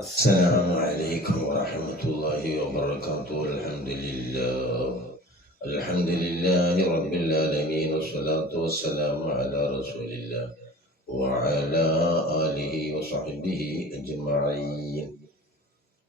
السلام عليكم ورحمة الله وبركاته. الحمد لله رب العالمين، والصلاة والسلام على رسول الله وعلى آله وصحبه أجمعين.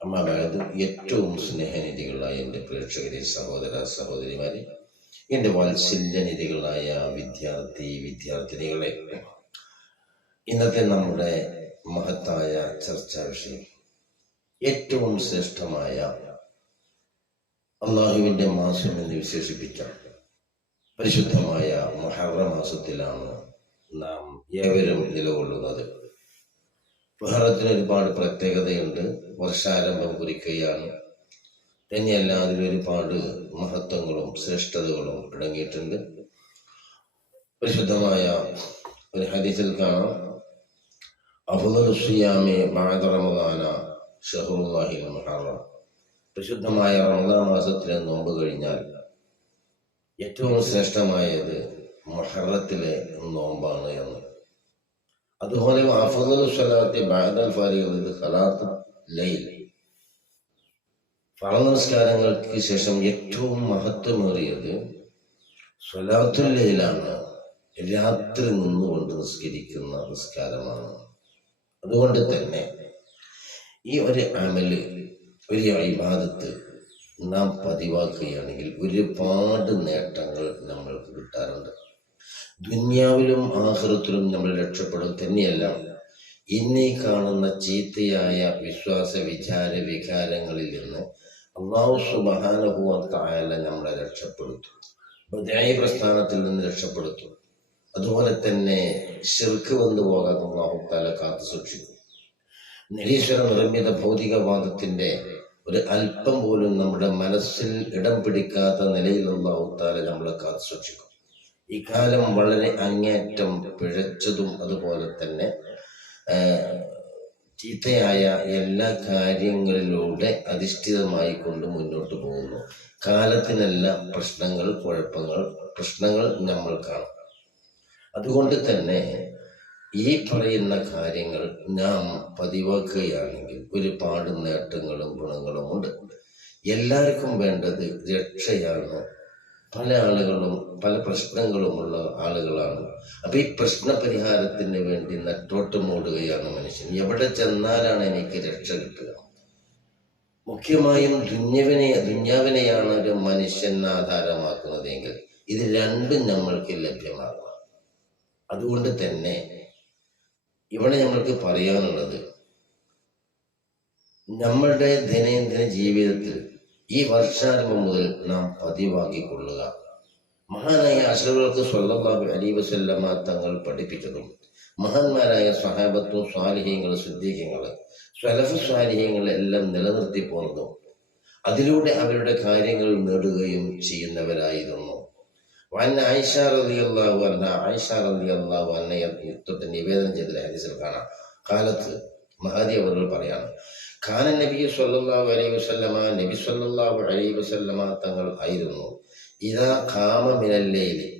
أما بعد, ഏറ്റവും സ്നേഹനിധികളായ എൻ്റെ പ്രേക്ഷകരെ, സഹോദര സഹോദരിമാരെ, എൻ്റെ വാത്സല്യനിധികളായ വിദ്യാർത്ഥിനികളെ, ഇന്നത്തെ നമ്മുടെ മഹത്തായ ചർച്ചാ വിഷയം ഏറ്റവും ശ്രേഷ്ഠമായ അള്ളാഹുവിൻ്റെ മാസം എന്ന് വിശേഷിപ്പിച്ച പരിശുദ്ധമായ മുഹറം മാസത്തിലാണ് നാം ഏവരും നിലകൊള്ളുന്നത്. മുഹറത്തിന് ഒരുപാട് പ്രത്യേകതയുണ്ട്. വർഷാരംഭം കുറിക്കുകയാണ്. തന്നെയല്ല, അതിലൊരുപാട് മഹത്വങ്ങളും ശ്രേഷ്ഠതകളും അടങ്ങിയിട്ടുണ്ട്. പരിശുദ്ധമായ ഒരു ഹദീസിൽ കാണാം, അഫ്ളലു സിയാമി ബഅദ റമദാന ഷഹ്റുല്ലാഹിൽ മുഹറം. പരിശുദ്ധമായ റമദാൻ മാസത്തിലെ നോമ്പ് കഴിഞ്ഞാൽ ഏറ്റവും ശ്രേഷ്ഠമായത് മുഹറത്തിലെ നോമ്പാണ് എന്ന്. അതുപോലെ അഫ്ളലു സ്വലാത്തി ബഅദൽ ഫരീദത്തി ഖലാത്ത് ലൈൽ. ഫർള് നമസ്കാരങ്ങൾക്ക് ശേഷം ഏറ്റവും മഹത്വമേറിയത് സ്വലാത്തുൽ ലൈലാണ്, രാത്രി നിന്നുകൊണ്ട് നിസ്കരിക്കുന്ന നിസ്കാരമാണ്. അതുകൊണ്ട് തന്നെ ഈ ഒരു അമല്, ഒരു ഇബാദത്ത് നാം പതിവാക്കുകയാണെങ്കിൽ ഒരുപാട് നേട്ടങ്ങൾ നമ്മൾക്ക് കിട്ടാറുണ്ട്. ദുനിയാവിലും ആഖിറത്തിലും നമ്മൾ രക്ഷപ്പെടും. തന്നെയല്ല, ഇന്നീ കാണുന്ന ചീത്തയായ വിശ്വാസ വിചാര വികാരങ്ങളിൽ നിന്ന് അല്ലാഹു സുബ്ഹാനഹു വ തആല നമ്മളെ രക്ഷപ്പെടുത്തും. ബദഈ പ്രസ്ഥാനത്തിൽ നിന്ന് രക്ഷപ്പെടുത്തും. അതുപോലെ തന്നെ ശിർക്ക് വന്നു പോകാതെ അല്ലാഹു തആല കാത്തു സൂക്ഷിക്കും. നിരീശ്വര നിർമ്മിത ഭൗതികവാദത്തിന്റെ ഒരു അല്പം പോലും നമ്മുടെ മനസ്സിൽ ഇടം പിടിക്കാത്ത നിലയിൽ അല്ലാഹു തആല നമ്മളെ കാത്തു സൂക്ഷിക്കും. ഈ കാലം വളരെ അങ്ങേറ്റം പിഴച്ചതും അതുപോലെ തന്നെ ചീത്തയായ എല്ലാ കാര്യങ്ങളിലൂടെ അധിഷ്ഠിതമായി കൊണ്ട് മുന്നോട്ട് പോകുന്നു. കാലത്തിനെല്ലാം പ്രശ്നങ്ങൾ, പ്രശ്നങ്ങൾ നമ്മൾ കാണും. അതുകൊണ്ട് തന്നെ ഈ പറയുന്ന കാര്യങ്ങൾ നാം പതിവാക്കുകയാണെങ്കിൽ ഒരുപാട് നേട്ടങ്ങളും ഗുണങ്ങളും ഉണ്ട്. എല്ലാവർക്കും വേണ്ടത് രക്ഷയാണ്. പല ആളുകളും പല പ്രശ്നങ്ങളുമുള്ള ആളുകളാണ്. അപ്പൊ ഈ പ്രശ്ന പരിഹാരത്തിന് വേണ്ടി നെട്ടോട്ടമോടുകയാണ് മനുഷ്യൻ. എവിടെ ചെന്നാലാണ് എനിക്ക് രക്ഷ കിട്ടുക? മുഖ്യമായും ദുന്യാവിനെയാണ് ഒരു മനുഷ്യൻ ആധാരമാക്കുന്നതെങ്കിൽ ഇത് രണ്ടും നമ്മൾക്ക് ലഭ്യമാകണം. അതുകൊണ്ട് തന്നെ ഇവിടെ നമ്മൾക്ക് പറയാനുള്ളത്, നമ്മളുടെ ദൈനംദിന ജീവിതത്തിൽ ഈ വർഷാരംഭം മുതൽ നാം പതിവാക്കിക്കൊള്ളുക. മഹാനായ അശ്റഫുൽ സ്വല്ലല്ലാഹു അലൈഹി വസല്ലമ തങ്ങൾ പഠിപ്പിച്ചതും മഹാന്മാരായ സ്വഹാബത്തും സ്വാലിഹീങ്ങൾ, സിദ്ദീഖീങ്ങൾ, സ്വലഫ് സ്വാലിഹീങ്ങൾ എല്ലാം നിലനിർത്തി പോന്നതും അതിലൂടെ അവരുടെ കാര്യങ്ങൾ നേടുകയും ചെയ്യുന്നവരായിരുന്നു. ആയിഷ റളിയല്ലാഹു അൻഹ തൊട്ട് നിവേദനം ചെയ്ത ഹദീസിൽ കാണാം, കാലത്ത് മഹദി അവർ പറയാണ്, ഖാന നബി സ്വല്ലല്ലാഹു അലൈഹി വസല്ലമ, നബി സ്വല്ലല്ലാഹു അലൈഹി വസല്ലമ തങ്ങൾ ആയിരുന്നു, ഇദാ ഖാമ മിനൽ ലൈലി,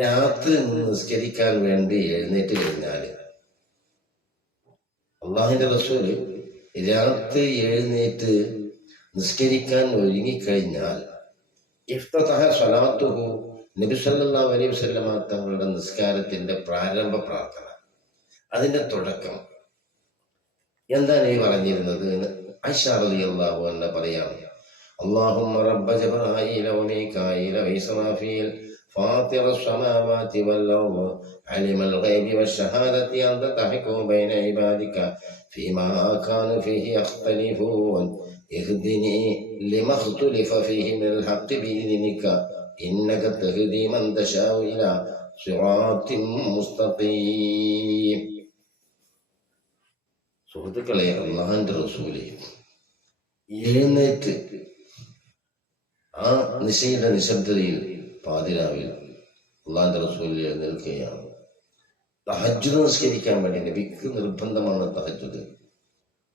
രാത്രി നിസ്കരിക്കാൻ വേണ്ടി എഴുന്നേറ്റ് കഴിഞ്ഞാൽ, അള്ളാഹുവിന്റെ റസൂല് രാത്രി എഴുന്നേറ്റ് നിസ്കരിക്കാൻ ഒരുങ്ങിക്കഴിഞ്ഞാൽ, ഇഫ്തതഹ സ്വലാത്തുഹു, നബി സല്ലല്ലാഹു അലൈഹി വസല്ലമ തങ്ങളുടെ നിസ്കാരത്തിന്റെ പ്രാരംഭ പ്രാർത്ഥന, അതിന്റെ തുടക്കം എന്താണ് ഈ പറഞ്ഞിരുന്നത് എന്ന് ആയിഷ റളിയല്ലാഹു അൻഹ പറയാം, അല്ലാഹുമ്മ റബ്ബ ജിബ്രീല വ മീകാഈല വ ഇസ്റാഫീൽ ഫാത്തിറ السماوات والأرض علم الغيب والشهادة أنت تحكم بين عبادك فيما كانوا فيه يختلفون اهدني لما اختلف فيه من الحق بإذنك إنك تهدي من تشاء إلى صراط مستقيم. സുഹൃത്തുക്കളെ, അള്ളാഹുവിന്റെ റസൂല് എഴുന്നേറ്റ് ആ നിശബ്ദതയിൽ പാതിരാവിൽ അള്ളാഹുവിന്റെ റസൂല് എഴുന്നേൽക്കുകയാണ്. തഹജ്ജുദ് നിസ്കരിക്കാൻ വേണ്ടി, നബിക്ക് നിർബന്ധമാണ് തഹജ്ജുദ്.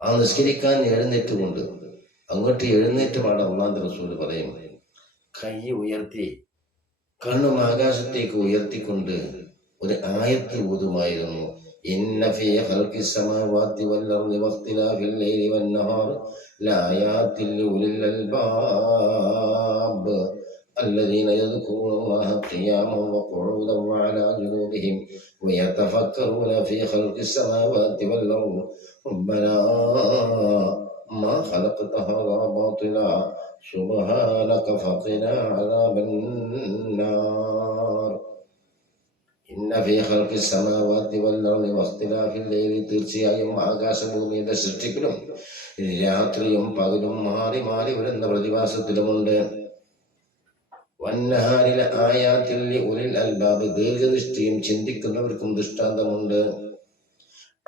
ആ നിസ്കരിക്കാൻ എഴുന്നേറ്റുകൊണ്ട് അങ്ങോട്ട് എഴുന്നേറ്റ് പാടാൻ അള്ളാഹുവിന്റെ റസൂല് പറയും, കൈ ഉയർത്തി കണ്ണും ആകാശത്തേക്ക് ഉയർത്തിക്കൊണ്ട് ഒരു ആയത്ത് ഓതുമായിരുന്നു. إن في خلق السماوات والأرض واختلاف الليل والنهار لآيات لأولي الألباب الذين يذكرون الله قياما وقعودا وعلى جنوبهم ويتفكرون في خلق السماوات والأرض ربنا ما خلقت هذا باطلا سبحانك فقنا عذاب النار إن في خلق السماوات والأرض واختلاف الليل തീർച്ചയായും ആകാശഭൂമിയുടെ സൃഷ്ടിപ്പിലും രാത്രിയും പകലും മാറി മാറി വരുന്ന പ്രതിഭാസത്തിലുമുണ്ട് വന്നഹാരിലെ ആയാത്തിൽ ഉലിൽ അൽബാബ് ദീർഘദൃഷ്ടിയും ചിന്തിക്കുന്നവർക്കും ദൃഷ്ടാന്തമുണ്ട്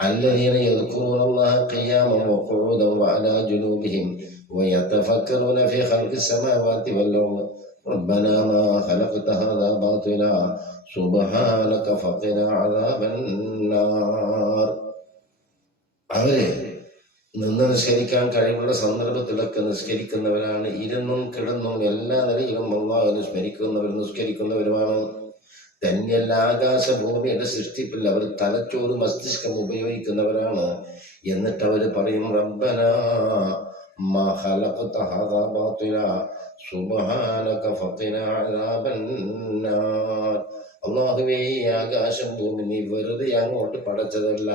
الذين يذكرون الله قياما وقعودا وعلى جنوبهم ويتفكرون في خلق السماوات والأرض ربنا ما خلقت هذا باطلا سبحانك فقنا عذاب النار അവര് നിന്ന് നിസ്കരിക്കാൻ കഴിവുള്ള സന്ദർഭത്തിലൊക്കെ നിസ്കരിക്കുന്നവരാണ്. ഇരുന്നും കിടന്നും എല്ലാ നിലയിലും അല്ലാഹുവിനെ സ്മരിക്കുന്നവരും നിസ്കരിക്കുന്നവരുമാണ്. തന്നെയല്ല ആകാശഭൂമിയുടെ സൃഷ്ടിപ്പിൽ അവർ തലച്ചോറ് മസ്തിഷ്കം ഉപയോഗിക്കുന്നവരാണ്. എന്നിട്ട് അവർ പറയും റബ്ബനാ മാ ഖലഖത ഹാദാ ബാതിലാ സുബ്ഹാനക ഫഖിനാ അദാബന്നാർ. അല്ലാഹുവേ, ഈ ആകാശം ഭൂമി നീ വെറുതെ അങ്ങോട്ട് പടച്ചതല്ല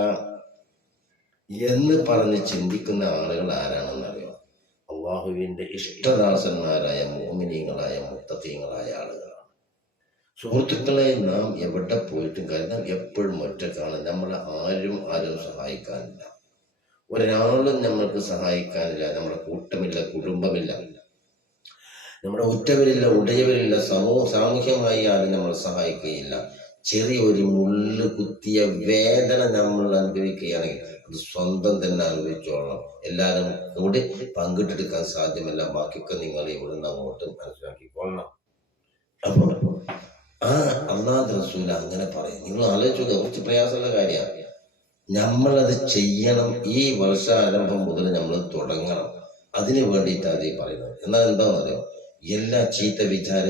എന്ന് പറഞ്ഞ് ചിന്തിക്കുന്ന ആളുകൾ ആരാണെന്നറിയോ? അല്ലാഹുവിന്റെ ഇഷ്ടദാസന്മാരായ മുഅ്മിനീങ്ങളായ മുത്തഖീങ്ങളായ ആളുകളാണ്. സുഹൃത്തുക്കളെ, നാം എവിടെ പോയിട്ടും കാര്യം എപ്പോഴും ഒറ്റക്കാണ്. നമ്മളെ ആരും സഹായിക്കാനില്ല, ഒരാളും നമ്മൾക്ക് സഹായിക്കാനില്ല. നമ്മുടെ കൂട്ടമില്ല, കുടുംബമില്ല, നമ്മുടെ ഉറ്റവരില്ല, ഉടയവരില്ല, സാമൂഹ്യമായി ആരും നമ്മൾ സഹായിക്കുകയില്ല. ചെറിയൊരു മുള്ളു കുത്തിയ വേദന നമ്മൾ അനുഭവിക്കുകയാണെങ്കിൽ അത് സ്വന്തം തന്നെ അനുഭവിച്ചോളണം. എല്ലാവരും കൂടി പങ്കിട്ടെടുക്കാൻ സാധ്യമല്ല. ബാക്കിയൊക്കെ നിങ്ങൾ ഇവിടുന്ന് അങ്ങോട്ട് മനസ്സിലാക്കിക്കൊള്ളണം. അപ്പോൾ ആ അല്ലാഹുവിന്റെ റസൂൽ അങ്ങനെ പറയും. നിങ്ങൾ ആലോചിച്ചു, കുറച്ച് പ്രയാസമുള്ള കാര്യമാണ്. നമ്മളത് ചെയ്യണം. ഈ വർഷാരംഭം മുതൽ നമ്മൾ തുടങ്ങണം. അതിന് വേണ്ടിയിട്ടാണ് ഈ പറയുന്നത്. എന്നാൽ എന്താണെന്നറിയോ? എല്ലാ ചീത്ത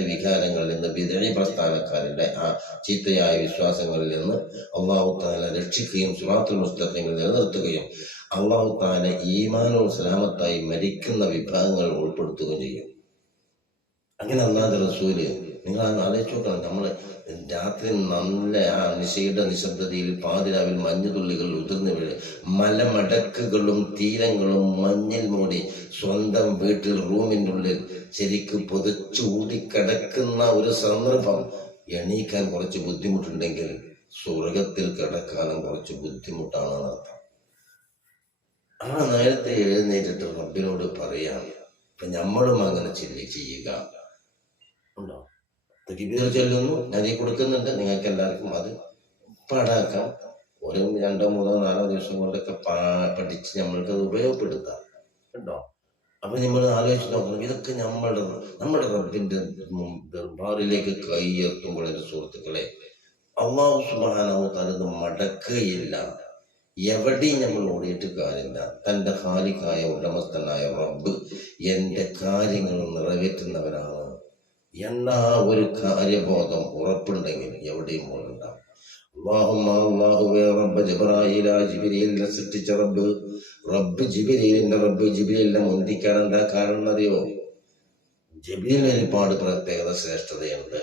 വികാരങ്ങളിൽ നിന്ന്, വിദഴി പ്രസ്ഥാനക്കാരുടെ ആ ചീത്തയായ വിശ്വാസങ്ങളിൽ നിന്ന് അല്ലാഹു തആല രക്ഷിക്കുകയും സിറാത്തുൽ മുസ്തഖീമിൽ നിലനിർത്തുകയും അല്ലാഹു തആല ഈമാനുൽ സലാമത്തായി മരിക്കുന്ന വിഭാഗങ്ങൾ ഉൾപ്പെടുത്തുകയും ചെയ്യും. അങ്ങനെ അല്ലാഹുവിന്റെ റസൂല്, നിങ്ങൾ ആലോചിച്ച് നോക്കണം. നമ്മൾ രാത്രി നല്ല ആ നിശയുടെ നിശബ്ദതയിൽ പാതിരാവിൽ മഞ്ഞുതുള്ളികൾ ഉതിർന്നു വീഴ്, മലമടക്കുകളും തീരങ്ങളും മഞ്ഞിൽ മൂടി സ്വന്തം വീട്ടിൽ റൂമിൻ്റെ ഉള്ളിൽ ശരിക്ക് പൊതിച്ചൂടിക്കിടക്കുന്ന ഒരു സന്ദർഭം എണീക്കാൻ കുറച്ച് ബുദ്ധിമുട്ടുണ്ടെങ്കിൽ സ്വർഗത്തിൽ കിടക്കാനും കുറച്ച് ബുദ്ധിമുട്ടാണെന്ന് അർത്ഥം. ആ നേരത്തെ എഴുന്നേറ്റിട്ട് റബ്ബിനോട് പറയാം. ഇപ്പൊ നമ്മളും അങ്ങനെ ചെയ്യുക ഉണ്ടോ? തക്ബീർ ചൊല്ലുന്നു, നദി കൊടുക്കുന്നുണ്ട്. നിങ്ങൾക്ക് എല്ലാവർക്കും അത് പാടാക്കാം. ഒരു 2, 3, 4 ദിവസം കൊണ്ടൊക്കെ പഠിച്ച് നമ്മൾക്കത് ഉപയോഗപ്പെടുത്താം കേട്ടോ. അപ്പൊ നമ്മൾ ആലോചിച്ച് നോക്കണം. ഇതൊക്കെ നമ്മുടെ റബ്ബിന്റെ ദർബാറിലേക്ക് കൈയെത്തുമ്പോൾ എൻ്റെ സുഹൃത്തുക്കളെ, അല്ലാഹു സുബ്ഹാനഹു വ തആല മടക്കുകയില്ല. എവിടെയും നമ്മൾ ഓടിയിട്ട് കാര്യമില്ല. തൻ്റെ ഖാലിഖായ ഉടമസ്ഥനായ റബ്ബ് എൻ്റെ കാര്യങ്ങൾ നിറവേറ്റുന്നവരാണ് എന്ന ഒരു കാര്യബോധം ഉറപ്പുണ്ടെങ്കിൽ എവിടെയും ഉണ്ടാവും. അല്ലാഹുവേ, റബ്ബ് ജിബ്രായീല, ജിബ്രീലിനെ സൃഷ്ടിച്ച റബ്ബ് ജിബ്രീലിനെ മുന്തിക്കാൻ എന്താ കാരണം അറിയോ? ജിബ്രീലിന് ഒരുപാട് പ്രത്യേകത ശ്രേഷ്ഠതയുണ്ട്.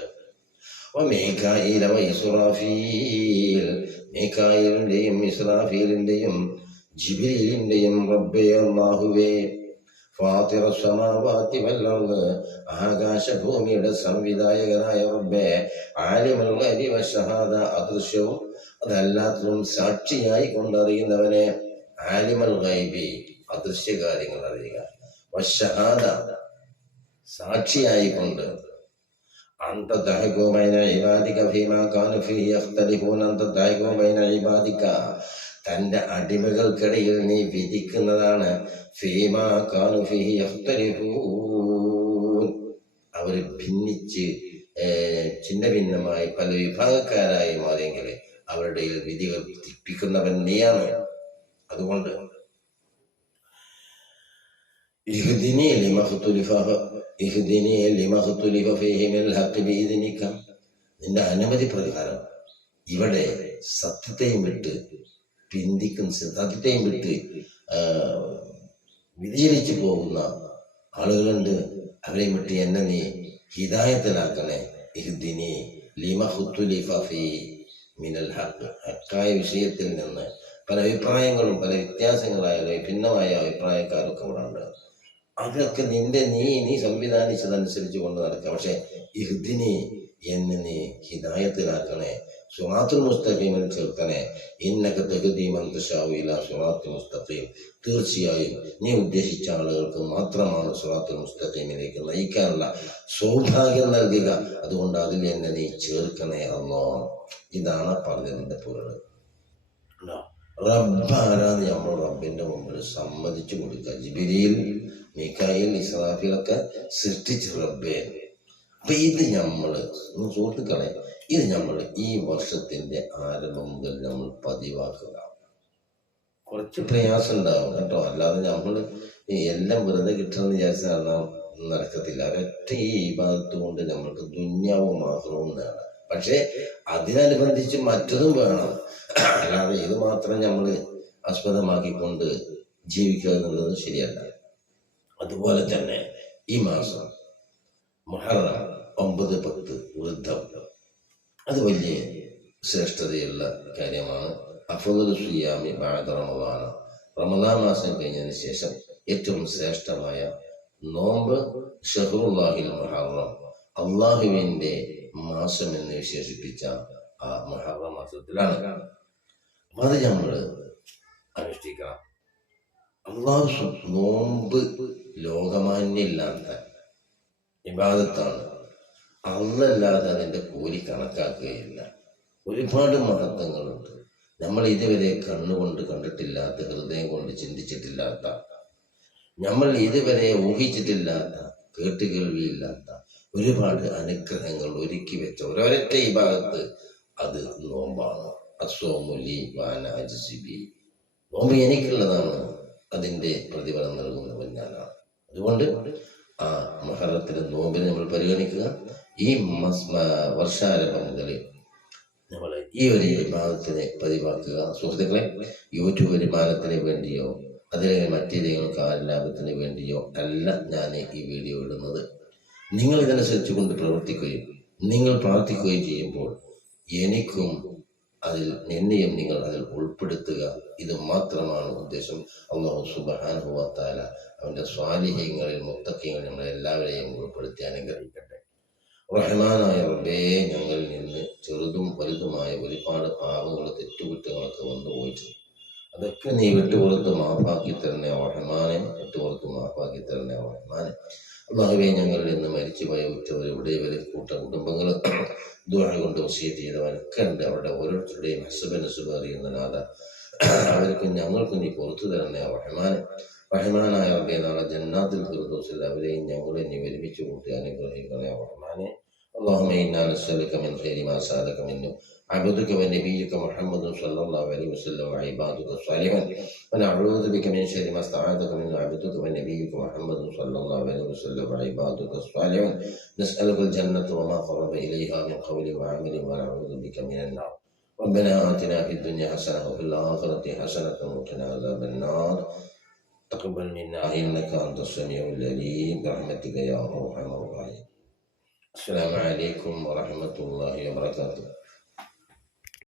മീകാഈല വ ഇസ്റാഫീൽ, മീകാഈലിന്റെയും ഇസ്റാഫീലിന്റെയും ജിബ്രീലിന്റെയും റബ്ബേ അല്ലാഹുവേ, ഫാത്തിറ സമാവാതി വൽ അർദ്, ആകാശഭൂമിയുടെ സംവിധായകനായ റബ്ബേ, ആലിമുൽ ഗൈബി വശഹാദ, അദൃശ്യവും അതല്ലാത്തതും സാക്ഷിയായി കൊണ്ടറിയുന്നവനെ. ആലിമുൽ ഗൈബി, അദൃശ്യ കാര്യങ്ങൾ അറിയുക, വശഹാദ, സാക്ഷിയായി കൊണ്ട്. അന്ത തഹ്കു ബൈന ഇബാദിക ഫീമാ കാനു ഫീഹി യഖ്തലിഫൂൻ, അന്ത തഹ്കു ബൈന ഇബാദിക, തൻ്റെ അടിമകൾക്കിടയിൽ നീ വിധിക്കുന്നതാണ്. ഫീമാ കാനു ഫീഹി യഖ്തലിഫൂൻ, അവർ ഭിന്നിച്ച് ഛിന്ന ഭിന്നമായി പല വിഭാഗക്കാരായി മാറിയെങ്കിൽ അവരുടെ വിധികൾ തിപ്പിക്കുന്നവൻ നീയാണ്. അതുകൊണ്ട് നിന്റെ അനുമതി പ്രകാരം ഇവിടെ സത്യത്തെയും വിട്ട് പിന്തിക്കുന്ന സത്യത്തെയും വിട്ട് വ്യതിചലിച്ചു പോകുന്ന ആളുകളുണ്ട്. അവരെയും വിട്ട് എന്നെ നീ ഹിദായത്തിലാക്കണേ. ഇഹ്ദിനി ലിമ ഖുത്തുലിഫ ഫീ മിനൽ ഹഖ്. ഹക്കായ വിഷയത്തിൽ നിന്ന് പല അഭിപ്രായങ്ങളും പല വ്യത്യാസങ്ങളായ ഭിന്നമായ അഭിപ്രായക്കാരൊക്കെ ഇവിടെ ഉണ്ട്. അതൊക്കെ നീ സംവിധാനിച്ചതനുസരിച്ച് കൊണ്ട് നടക്കുക. പക്ഷെ ഇഹ്ദിനി എന്ന് നീ ഹിദായത്തിലാക്കണേ, സിറാത്തുൽ മുസ്തഖീമിൽ ചേർക്കണേ. ഇന്നക തഹ്ദീ മൻ തശാഉ ഇലാ സിറാത്തുൽ മുസ്തഖീം. തീർച്ചയായും നീ ഉദ്ദേശിച്ച ആളുകൾക്ക് മാത്രമാണ് സിറാത്തുൽ മുസ്തഖീമിലേക്ക് നയിക്കാനുള്ള സൗഭാഗ്യം നൽകുക. അതുകൊണ്ട് അതിൽ എന്നെ നീ ചേർക്കണേ അല്ലാഹ്. ഇതാണ് പറഞ്ഞതിൻ്റെ പൊരുൾ. റബ്ബ് ആരാന്ന് നമ്മൾ റബ്ബിന്റെ മുമ്പിൽ സമ്മതിച്ചു കൊടുക്കുക. ജിബ്രീൽ, മീകായിൽ, ഇസ്രാഫീലൊക്കെ സൃഷ്ടിച്ച റബ്ബേ. അപ്പൊ ഇത് നമ്മള് സുഹൃത്തുക്കളെ, ഇത് നമ്മൾ ഈ വർഷത്തിന്റെ ആരംഭം മുതൽ നമ്മൾ പതിവാക്കുക. കുറച്ച് പ്രയാസം ഉണ്ടാവും കേട്ടോ, അല്ലാതെ നമ്മൾ എല്ലാം വെറുതെ കിട്ടണമെന്ന് വിചാരിച്ചാൽ നടക്കത്തില്ല. ഒരൊറ്റ ഈ ഭാഗത്ത് കൊണ്ട് നമ്മൾക്ക് ദുന്യാവും ആഹ്റവും നേടാം. പക്ഷെ അതിനനുബന്ധിച്ച് മറ്റതും വേണം. അല്ലാതെ ഇത് മാത്രം നമ്മൾ ആസ്പദമാക്കിക്കൊണ്ട് ജീവിക്കുക എന്നുള്ളത് ശരിയല്ല. അതുപോലെ തന്നെ ഈ മാസം മുഹറം 9, 10 വൃദ്ധം, അത് വലിയ ശ്രേഷ്ഠതയുള്ള കാര്യമാണ്. അഫ്ളലു സിയാമി ബഅദ റമളാൻ. റമളാൻ മാസം കഴിഞ്ഞതിന് ശേഷം ഏറ്റവും ശ്രേഷ്ഠമായ നോമ്പ് ഷഹ്റുല്ലാഹിൽ മുഹറം, അള്ളാഹുവിൻ്റെ മാസം എന്ന് വിശേഷിപ്പിച്ച ആ മുഹറം മാസത്തിലാണ്. അത് നമ്മൾ അനുഷ്ഠിക്കണം. അള്ളാഹു നോമ്പ് ലോകമാന്യമില്ലാത്ത ഇബാദത്താണ്. അല്ലാതെ അതിൻ്റെ കൂലി കണക്കാക്കുകയില്ല. ഒരുപാട് മഹത്വങ്ങളുണ്ട്. നമ്മൾ ഇതുവരെ കണ്ണുകൊണ്ട് കണ്ടിട്ടില്ലാത്ത, ഹൃദയം കൊണ്ട് ചിന്തിച്ചിട്ടില്ലാത്ത, നമ്മൾ ഇതുവരെ ഊഹിച്ചിട്ടില്ലാത്ത, കേട്ടുകേൾവിയില്ലാത്ത ഒരുപാട് അനുഗ്രഹങ്ങൾ ഒരുക്കി വെച്ച ഒരൊറ്റ ഇബാദത്ത് അത് നോമ്പാണ്. അസ്സോമുലി വാന അജ്സിബി. നോമ്പ് എനിക്കുള്ളതാണ്, അതിൻ്റെ പ്രതിഫലം നൽകുന്നവൻ ഞാനാണ്. അതുകൊണ്ട് ആ മുഹറത്തിലെ നോമ്പിനെ നമ്മൾ പരിഗണിക്കുക. ഈ വർഷാരംഭം മുതൽ നമ്മൾ ഈ ഒരു വിഭാഗത്തിനെ പതിവാക്കുക. സുഹൃത്തുക്കളെ, യൂട്യൂബ് വരുമാനത്തിന് വേണ്ടിയോ അതിലെ മറ്റേതെങ്കിലും കാര്യലാഭത്തിന് വേണ്ടിയോ അല്ല ഞാൻ ഈ വീഡിയോ ഇടുന്നത്. നിങ്ങൾ ഇതനുസരിച്ച് കൊണ്ട് പ്രവർത്തിക്കുകയും നിങ്ങൾ പ്രാർത്ഥിക്കുകയും ചെയ്യുമ്പോൾ എനിക്കും എന്നെയും നിങ്ങൾ അതിൽ ഉൾപ്പെടുത്തുക. ഇത് മാത്രമാണ് ഉദ്ദേശം. അല്ലാഹു സുബ്ഹാനഹു വ തആല അവൻ്റെ സ്വാലിഹീങ്ങളിൽ മുത്തഖീങ്ങളിൽ നമ്മളെല്ലാവരെയും ഉൾപ്പെടുത്തി അനുഗ്രഹിക്കട്ടെ. റഹ്മാനായ റബ്ബേ, ഞങ്ങളിൽ നിന്ന് ചെറുതും വലുതുമായ ഒരുപാട് പാപങ്ങൾ, തെറ്റുകുറ്റങ്ങളൊക്കെ വന്നു പോയിട്ടുണ്ട്. അതൊക്കെ നീ വിട്ടുപുറത്ത് മാഫാക്കി തരണേ റഹ്മാനെ. വിട്ടുപുറത്ത് മാഫാക്കി തരണേ റഹ്മാനെ. അല്ലാഹുവേ, ഞങ്ങളിൽ നിന്ന് മരിച്ചുപോയ ഉറ്റവർ, ഇവിടെ കുടുംബങ്ങൾ ദുആ കൊണ്ട് വസിയത്ത് ചെയ്തവരൊക്കെ ഉണ്ട്. അവരുടെ ഓരോരുത്തരുടെയും ഹസ്ബനസുബ് അറിയുന്ന നാഥ, അവർക്കും ഞങ്ങൾക്കും നീ പുറത്തു തരണേ റഹ്മാനെ. റഹ്മാനായ റബ്ബേ, നാളെ ജന്നാത്തുൽ ഫിർദൗസിൽ അവരെയും ഞങ്ങളെയും നീ ഒരുമിച്ച് കൂട്ടി അനുഗ്രഹിക്കണേ റഹ്മാനെ. اللهم إنا نسألك من خير ما سألك منه عبدك ونبيك محمد صلى الله عليه وسلم وعبادك الصالحون، ونعوذ بك من شر ما استعاذك منه عبدك ونبيك محمد صلى الله عليه وسلم وعبادك الصالحون. نسألك الجنة وما قرب إليها من قول وعمل، ونعوذ بك من النار. ربنا آتنا في الدنيا حسنة وفي الآخرة حسنة وقنا عذاب النار. تقبل منا إنك أنت السميع العليم برحمتك يا أرحم الراحمين. السلام عليكم ورحمة الله وبركاته.